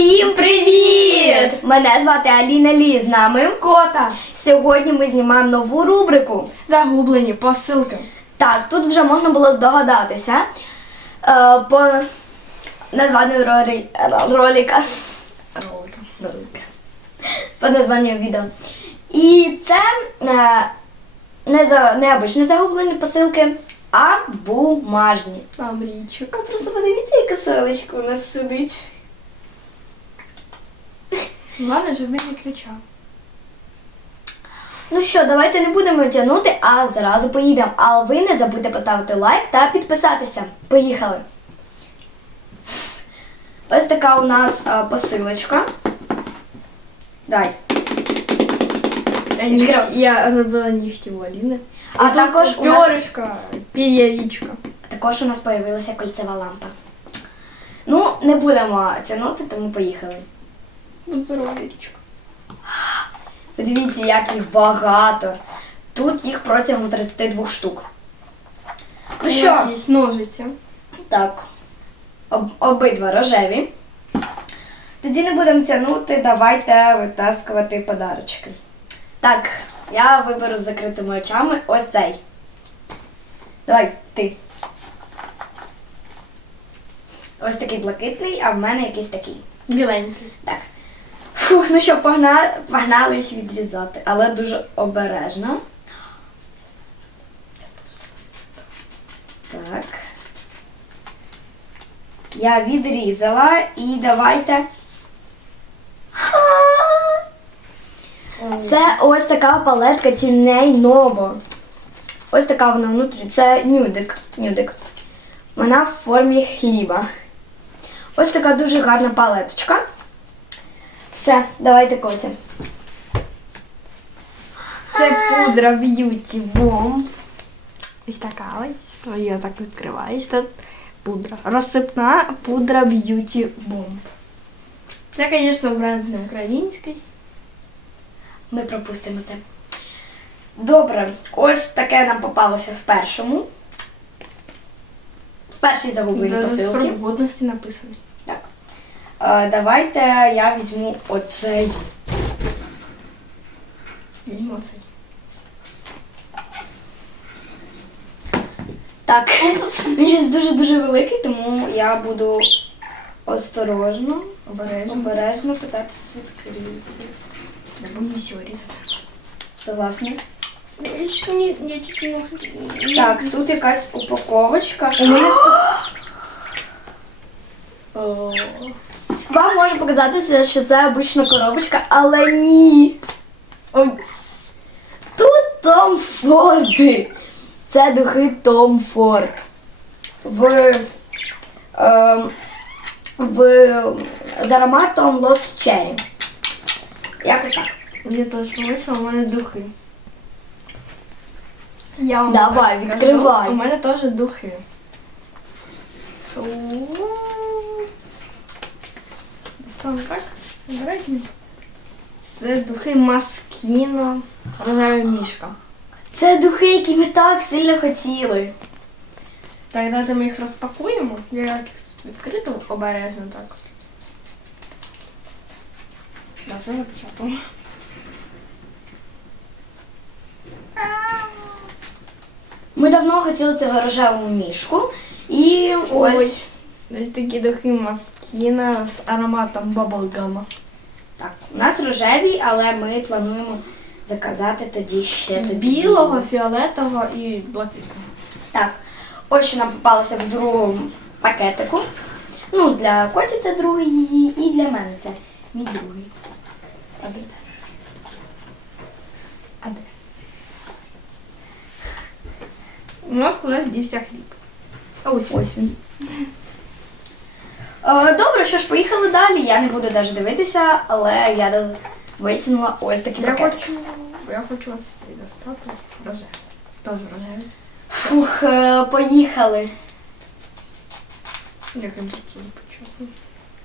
Всім привіт! Мене звати Аліна Лі. З нами Кота. Сьогодні ми знімаємо нову рубрику. Загублені посилки. Так, тут вже можна було здогадатися е, по названню ролі, ролика. Ролика. Ролика. По названню відео. І це е, не, за, не обичні загублені посилки, а бумажні. Мамрічок. А просто подивіться, яке сонечко у нас сидить. Ладно, щоб він не кричав. Ну що, давайте не будемо тягнути, а зразу поїдемо. А ви не забудьте поставити лайк та підписатися. Поїхали! Ось така у нас а, посилочка. Дай. Я, Відкрив. я робила нігті у Аліни. А І також тут у нас- пьорочка. Також у нас з'явилася кольцева лампа. Ну, не будемо тягнути, тому поїхали. Будь здорова, річка. Подивіться, як їх багато. Тут їх протягом 32 штук. Ну що, є ножиця. Так. Об, обидва рожеві. Тоді не будемо тягнути, давайте витаскувати подарочки. Так, я виберу з закритими очами ось цей. Давай, ти. Ось такий блакитний, а в мене якийсь такий. Біленький. Так. Фух, ну що, погнали, погнали їх відрізати, але дуже обережно. Так. Я відрізала і давайте. Це ось така палетка тіней ново. Ось така вона внутрі. Це нюдик. нюдик. Вона в формі хліба. Ось така дуже гарна палеточка. Все, давайте Котя. Це пудра б'юті бом. Ось така ось. Її так відкриваєш. Тут пудра. Розсипна пудра б'юті бом. Це, звісно, бренд не український. Ми пропустимо це. Добре, ось таке нам попалося в першому. В першій загубленій посилці. Срок годності написаний. Е, давайте я візьму оцей. Візьмо цей. Так, він щось дуже-дуже великий, тому я буду осторожно, Обережно. обережно питатись відкрити. Не боюсь його різати. Согласна? Так, тут якась упаковочка. У мене Вам може показатися, що це обична коробочка, але ні. Тут Том Форди. Це духи Том Форд. В, е, в, з ароматом Lost Cherry. Якось так. я теж вийшла, у мене духи. Я вам Давай, так відкривай. У мене теж духи. О. Достану так. Обережно. Це духи Маскіно. Рожевий мішка. Це духи, які ми так сильно хотіли. Так, давайте ми їх розпакуємо. Я як їх відкрито обережно так. Да, все запечатано. Ми давно хотіли цього рожевого мішку. І ось Ось такі духи Маскіна з ароматом баблгама. так. У нас рожеві, але ми плануємо заказати тоді ще тоді. Білого, фіолетового і блакитного. Так, ось що нам попалося в другому пакетику. Ну, для Коті це другий її, і для мене це мій другий. А де? А де? У нас кудись дівся хліб. А ось Ось він. Е, Добре, що ж, поїхали далі. Я не буду навіть дивитися, але я витягнула ось такий Я пакет. хочу, я хочу вас достати. Рожевий. Теж рожевий. Фух, е, поїхали. Яким тут це запечатано?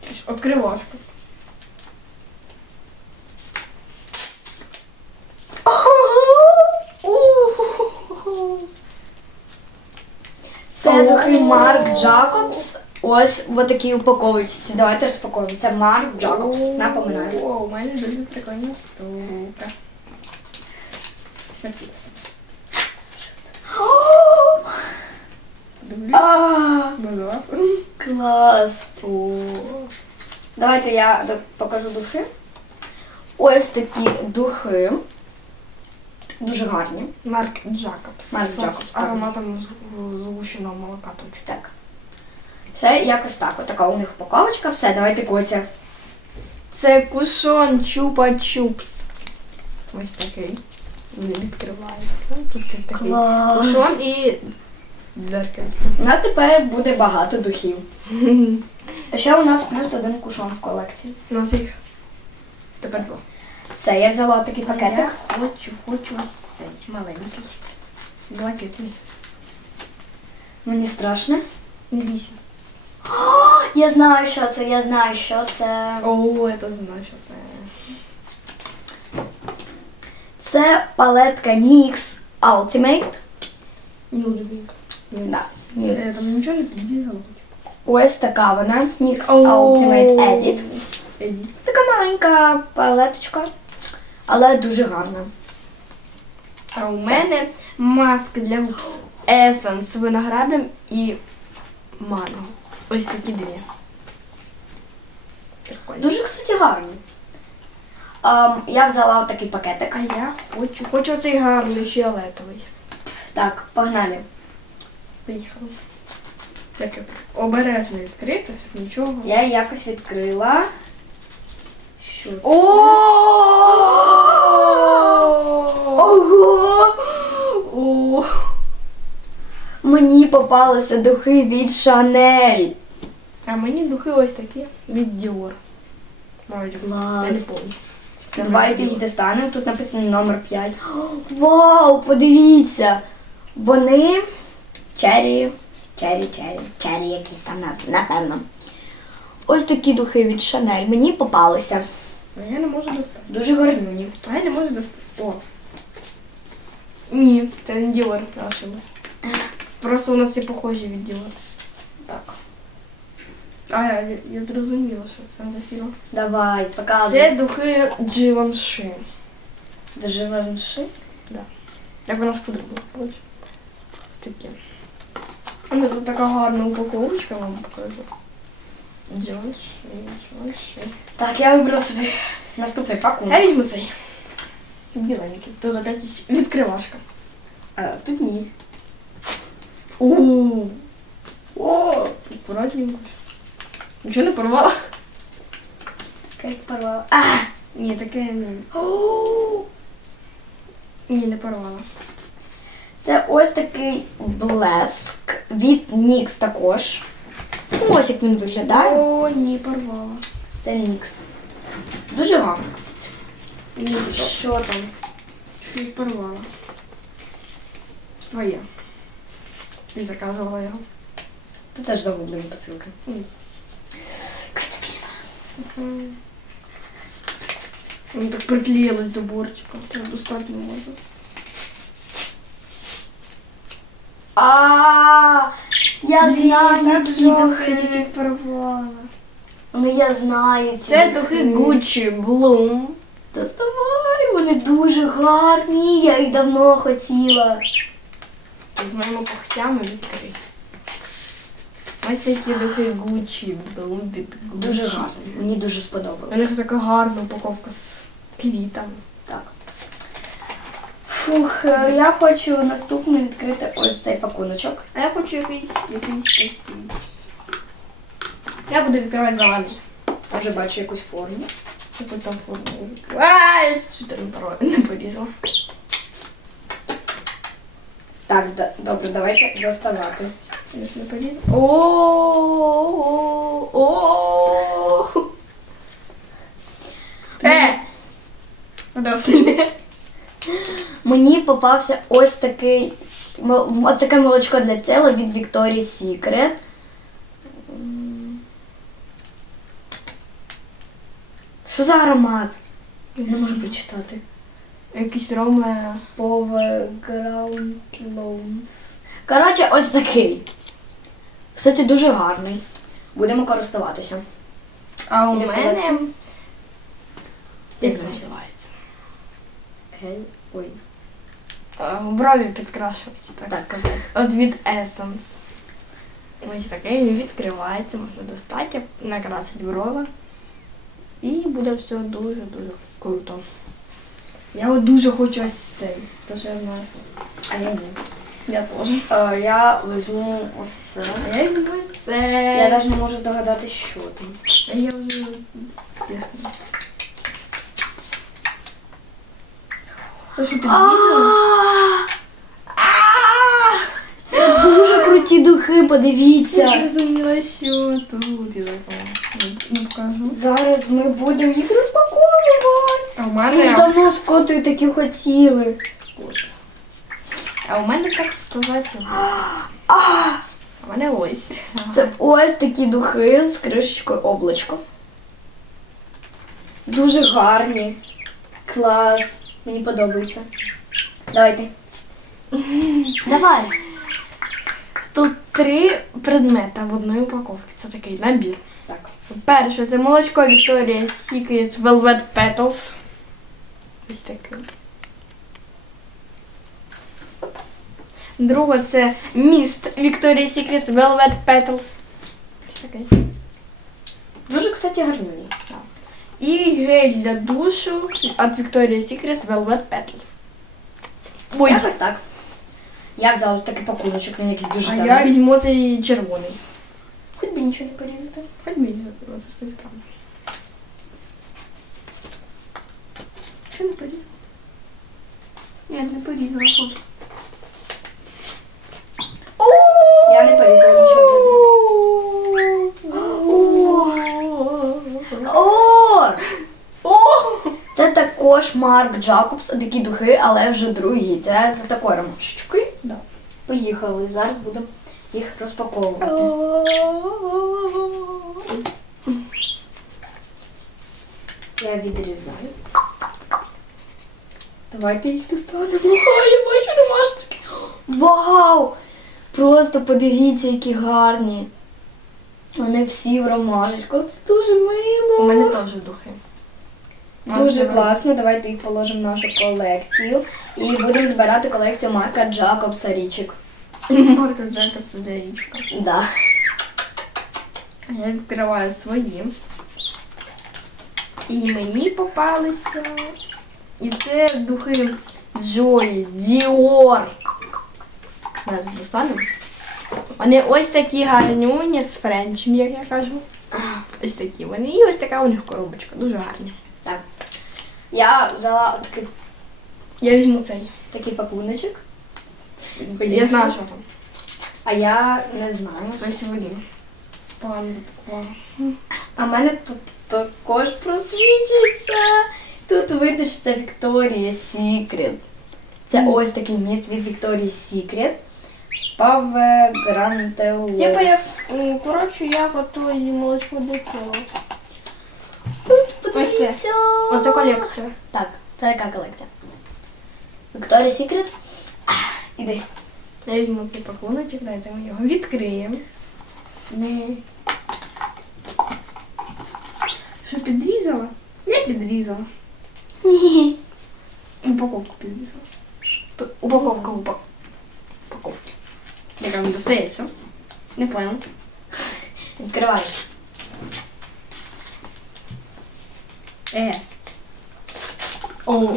Якась Откривашка. Це духи Марк Джакобс ось в такій упаковочці. Давайте розпаковуємо. Це Марк Джакобс. Напоминаю. О, у мене дуже прикольна штука. Що це? Вас. Клас! Давайте я покажу духи. Ось такі духи. Дуже гарні. Марк Джакобс. Марк Джакобс, ароматом згущеного молока точно. Так. Все якось так. Отака у них упаковочка. Все, давайте Котя. Це кушон чупа-чупс. Ось такий. Він відкривається. Тут ось такий Клас. кушон і дзеркальце. У нас тепер буде багато духів. А ще у нас плюс один кушон в колекції. У нас їх тепер два. Все, я взяла такий пакетик. Я хочу, хочу ось цей маленький. Блакитний. Мені страшно. Не бійся. Я знаю, що це, я знаю, що це. О, я теж знаю, що це. Це палетка NYX Ultimate. Нюдовик. Да. Е, Там нічого не підрізало. Ось така вона. NYX Ultimate Edit. Така маленька палеточка, але дуже гарна. А у мене маски для губ з Essence з виноградом і манго. Ось такі дві. Прикольно. Дуже, кстати, гарні. Ем, я взяла такий пакетик. А я хочу. Хочу оцей гарний фіолетовий. Так, погнали. Поїхали. Так, обережно відкрити, нічого. Я якось відкрила. Що це? Ого! О! Мені попалися духи від Шанель. А мені духи ось такі від Dior. Клас. Давайте їх достанемо. Тут написано номер 5. Вау, подивіться! Вони чері, чері, чері, чері якісь там, напевно. Ось такі духи від Шанель. Мені попалися. А я не можу достати. Дуже гарнюні. А я не можу достати. О. Ні, це не Dior нашими. Просто у нас всі похожі від Dior. Так. А я, я зрозуміла, що це за фірма. Давай, показуй. Це духи Givenchy. Дуже гарніші. Як вона з пудри була? Такі. Ну, тут така гарна упаковочка вам покажу. Givenchy, Givenchy. Так, я вибрала собі наступний пакунок. Я візьму цей. Біленький. Тут є відкривашка. А, тут ні. О, О, аккуратненько. Нічого не порвала? Як порвала. А! Ні, таке не. Ні, не порвала. Це ось такий блеск від NYX також. Ось як він виглядає. О, ні, порвала. Це NYX. Дуже гарно, кстати. Ні, що? Там? Щось порвала. Своє. Ти заказувала його. Та це ж загублені посилки. Ні. Катя, блін. Воно так приклеїлось до бортика. Треба достати не можу. А, я знаю ці духи. порвала. Ну я знаю ці Це духи Gucci Bloom. Доставай, вони дуже гарні, я їх давно хотіла. Візьмемо пухтями відкрити. Ось такі духи Bloom від Дуже гарні. Мені дуже У сподобалось. них така гарна упаковка з квітами. Так. Фух, е, я хочу наступно відкрити ось цей пакуночок. А я хочу якийсь якийсь такий. Я буду відкривати зелений. Я вже бачу якусь форму. Яку там форму я ти не порвала, не порізала. Так, да- добре, давайте доставати. Я ж не порізала. О, о, Е! Мені попався ось такий ось таке молочко для тіла від Victoria's Secret. Що за аромат? Не можу прочитати. Якийсь Роме. Pove Ground Loans. Коротше, ось такий. Кстати, дуже гарний. будемо користуватися. А у Іде в мене. колекцію. Як це називається? Гель. Ой. Е, Брові підкрашують, так, Так. От від Essence. Ось таке він відкривається, можна достати, накрасити брови. І буде все дуже-дуже круто. Я от дуже хочу ось цей. Тож я знаю. А я ні. Я теж. Е, я візьму ось це. Я візьму ось це. Я навіть не можу здогадати, що там. А я вже. Ви що? Це дуже круті духи, подивіться. Я зрозуміла, що тут. Я така, не покажу. Зараз ми будемо їх розпаковувати. А у Ми ж мене, давно з котою такі хотіли. а у мене так сказати. А, У мене ось. Це ось такі духи з кришечкою облачко. Дуже гарні. Клас. Мені подобається. Давайте. Давай. Тут три предмета в одній упаковці. Це такий набір. Так. Перше це молочко Victoria's Secret Velvet Petals. Ось таке. Друге це міст Victoria's Secret Velvet Petals. Ось такий. Дуже, кстати, гарний. І гель для душу від Victoria's Secret Velvet Petals. Ой, Якось так. Я взяла ось такий пакуночок, він якийсь дуже а давний. я візьму цей червоний. Хоч би нічого не порізати. Хоч мені це правда. Що не порізала? Я не порізала хочу. Я не порізала нічого. О! О! Це також Марк Джакобс, такі духи, але вже другі. Це за такою рамочечкою. Да. Поїхали. Зараз будемо їх розпаковувати. Я відрізаю. Давайте їх достанемо. Ой, я бачу ромашечки. Вау! Просто подивіться, які гарні. Вони всі в ромашечках. Це дуже мило. У мене теж духи. Дуже класно. Давайте їх положимо в нашу колекцію. І будемо збирати колекцію Марка Джакобса річок. Марка Джекобс це річка. Да. Я відкриваю свої. І мені попалися. І це духи Джої, Діор. Достанемо. Вони ось такі гарнюні з френчем, як я кажу. Ось такі вони. І ось така у них коробочка. Дуже гарні. Так. Я взяла такий, Я візьму цей. такий пакуночок. Я знаю, що там. А я не знаю. Ось видно. Погано запакувала. А в мене тут також просвічується. Тут видно, що це Victoria's Secret. Це ось такий міст від Victoria's Secret. Паве Грантелос. Я поясню, коротше, я готую молочко до. Тут подивіться. Оце колекція. Так, це яка колекція? Secret. А, Іди. Я візьму цей пакуночок, дайте ми його відкриємо. Що підрізала? Не підрізала. Ні. Упаковку підрізала. То упаковка в упак- упаковки. Яка вам достається? Не понял. Відкривай. Е. О.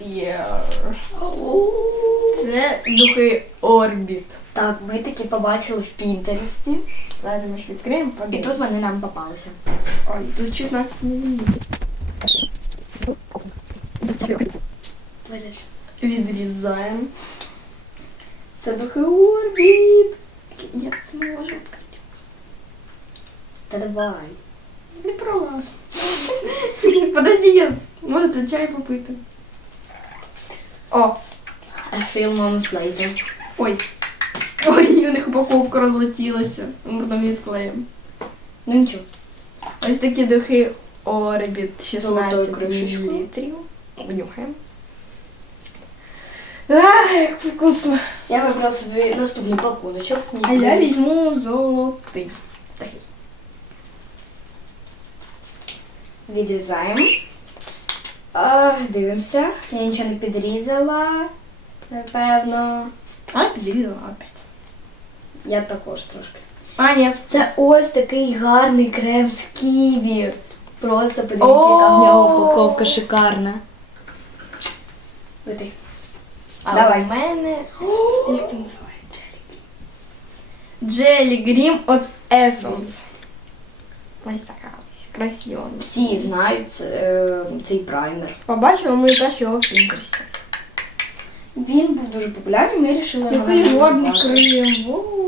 Є. Це духи Орбіт. Так, ми такі побачили в Пінтересті. Зараз ми їх відкриємо. І подивимось. тут вони нам попалися. Ой, тут 16 мл. Відрізаємо. Це духи Орбіт. Я не можу відкрити. Та давай. Не пролаз. Подожди, я можете чай попити. О, A few moments later. ой. Ой, у них упаковка розлетілася. Її склеїмо. Ну нічого. Ось такі духи Орбіт Золотою 16 кришечкою. мл. Ах, як вкусно. Я вибрала собі наступний пакуночок. А я візьму золотий. Такий. Відрізаємо. А, дивимося. Я нічого не підрізала. Напевно. А, підрізала. Я також трошки. А, ні. Це ось такий гарний крем з ківі. Просто подивіться, яка в нього упаковка шикарна. Лети. А Давай. у мене? Джелі Грім от Essence. Ось така ось. Красиво. Всі знають е, цей праймер. Побачила ми теж його в Пінтерсі. Він був дуже популярний, ми вирішили. Який гарний крем. Воу.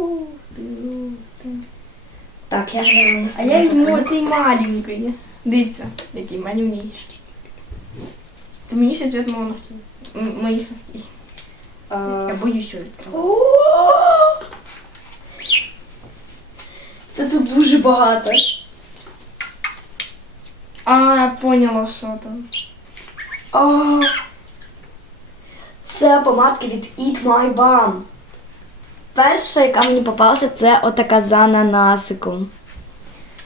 Так, я взяла А я візьму оцей маленький. Дивіться, який мені ще цвет мого ногтів. М- Моїх ногтів. Я боюсь його відкривати. Це тут дуже багато. А, я поняла, що там. О! Це помадки від Eat My Bum. Перша, яка мені попалася, це отака з ананасиком.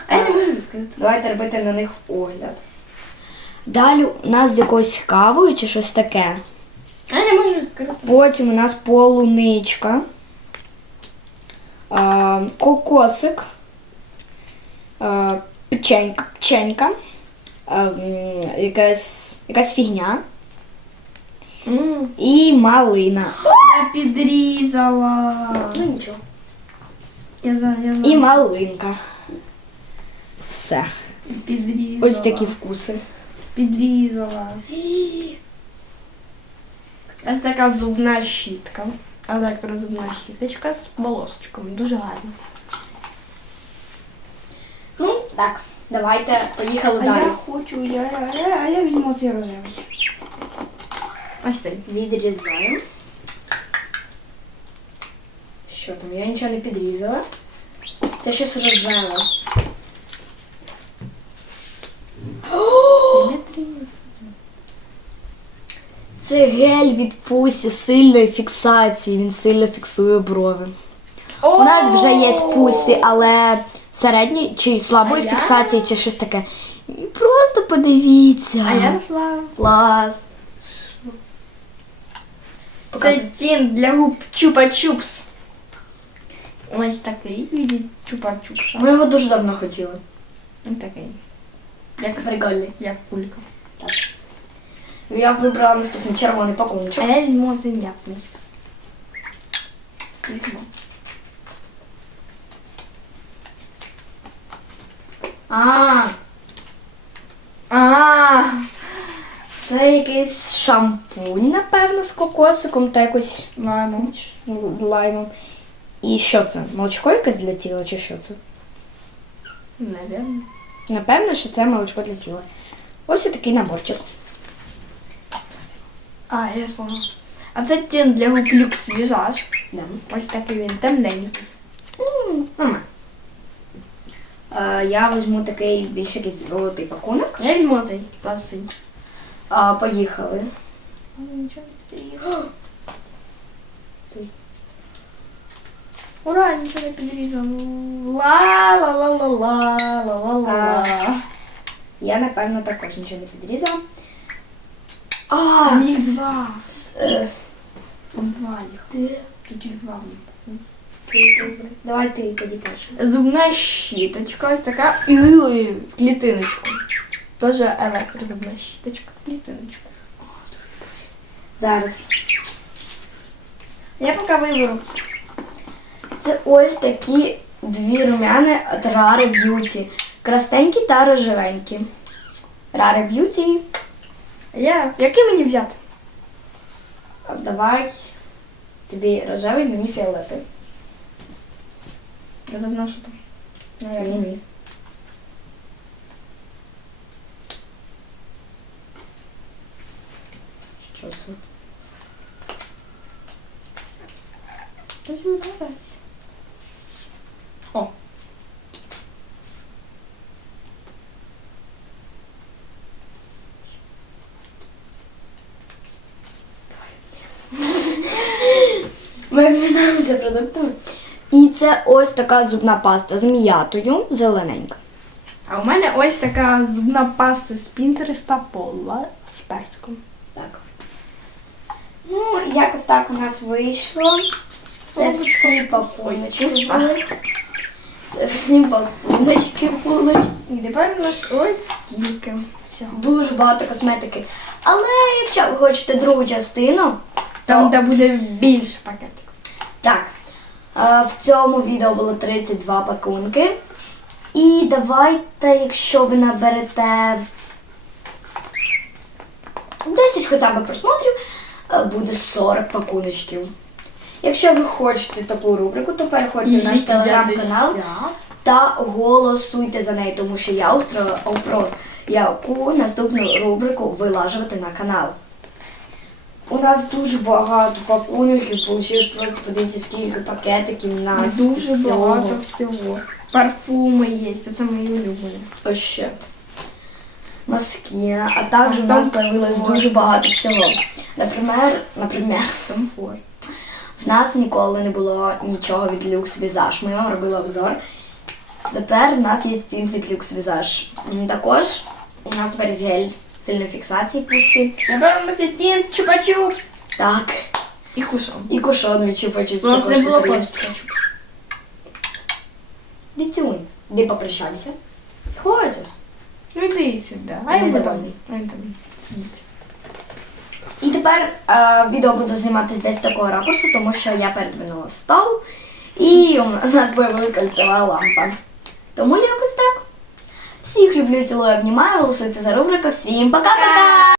А я не можу відкрити. Давайте робити на них огляд. Далі у нас з якоюсь кавою чи щось таке. А я не можу відкрити. Потім у нас полуничка, а, кокосик, а, печенька, печенька, а, якась, якась фігня І малина. Я підрізала. Ну нічого. Я знаю, я І малинка. Все. Підрізала. Ось такі вкуси. Підрізала. Ось така зубна щітка. Електрозубна щіточка з волосочками. Дуже гарно. Ну, так, давайте поїхали А далі. я хочу, я, я, я, я візьму цей рожевий. Ось цей. Відрізаємо. Що там? Я нічого не підрізала. Це щось рожеве. Це гель від пусі сильної фіксації. Він сильно фіксує брови. У нас вже є пусі, але середньої чи слабої фіксації, чи щось таке. Просто подивіться. А я. Клас. Це Показуй. тінт для губ чупа-чупс. Ось такий від чупа-чупса. Ми його дуже давно хотіли. Ось такий. Як, Прикольний. як кулька. Я вибрала наступний червоний А пакуночок. я візьму цей м'ятний. Візьму. А, А, це якийсь шампунь, напевно, з кокосиком та якось лаймом. лаймом. І що це? Молочко якесь для тіла, чи що це? Наверно. Напевно, що це молочко для тіла. Ось такий наборчик. А, я спомнила. А це тінт для губ люкс віжаж. Да. Ось такий він темненький. Нормально. Е, Я візьму такий більш якийсь золотий пакунок. Я візьму цей плавсий. А, поїхали. Нічого не підрізала. Ура, нічого не підрізала. Ла-ла-ла-ла-ла-ла-ла-ла. Я, напевно, також нічого не підрізала. Там їх два. Е, Там два їх. Тут їх два. Давай ти тоді перший. Зубна щіточка, ось така. Ой, клітиночку. Тоже електрозубна клітиночку. Зараз. Я поки виберу. Це ось такі дві румяни від Rare Beauty. Красненькі та рожевенькі. Rare Beauty. Я, який мені взяти? А Давай. Тобі рожевий, мені фіолетовий. Я не знаю, що там. Ні, ні. Що це? Щось мені подобається. О. ми обміналися продуктами. І це ось така зубна паста з м'ятою, зелененька. А у мене ось така зубна паста з Пінтереста Пола з персиком. Так. Ну, якось так у нас вийшло. Це всі пакуночки були. Це всі пакуночки були. І тепер у нас ось стільки всього. Дуже багато косметики. Але якщо ви хочете другу частину, Там, то де буде більше пакетик. так. е, В цьому відео було 32 пакунки. І давайте, якщо ви наберете 10 хоча б просмотрів, е, буде 40 пакуночків. Якщо ви хочете таку рубрику, то переходьте в наш телеграм-канал та голосуйте за неї, тому що я опрос, яку наступну рубрику вилажувати на канал. У нас дуже багато пакунків, вийшло просто подивіться, скільки пакетиків у нас. Дуже всього. багато всього. Парфуми є, це мої улюблені. Ось ще. Маски. А також у нас з'явилось дуже багато всього. Наприклад, наприклад, Комфорт. Нас ніколи не було нічого від Lux Visage. Ми вам робили обзор. Тепер у нас є стінт від Lux Visage. Також у нас тепер є гель сильної фіксації пуси. Тепер у нас є тінт чупа-чупс. Так. І кушон. І кушон від чупа-чупс. У нас не було чупа. Літюнь. Де попрощаємося? Хочеш? Ну йди сюди. Буду. недовольний. Ай, там сидіть. І тепер е, відео буде зніматися десь такого ракурсу, тому що я передвинула стол і у нас появилась кольцева лампа. Тому якось так. Всіх люблю, цілую, обнімаю, голосуйте за рубрику. Всім пока-пока!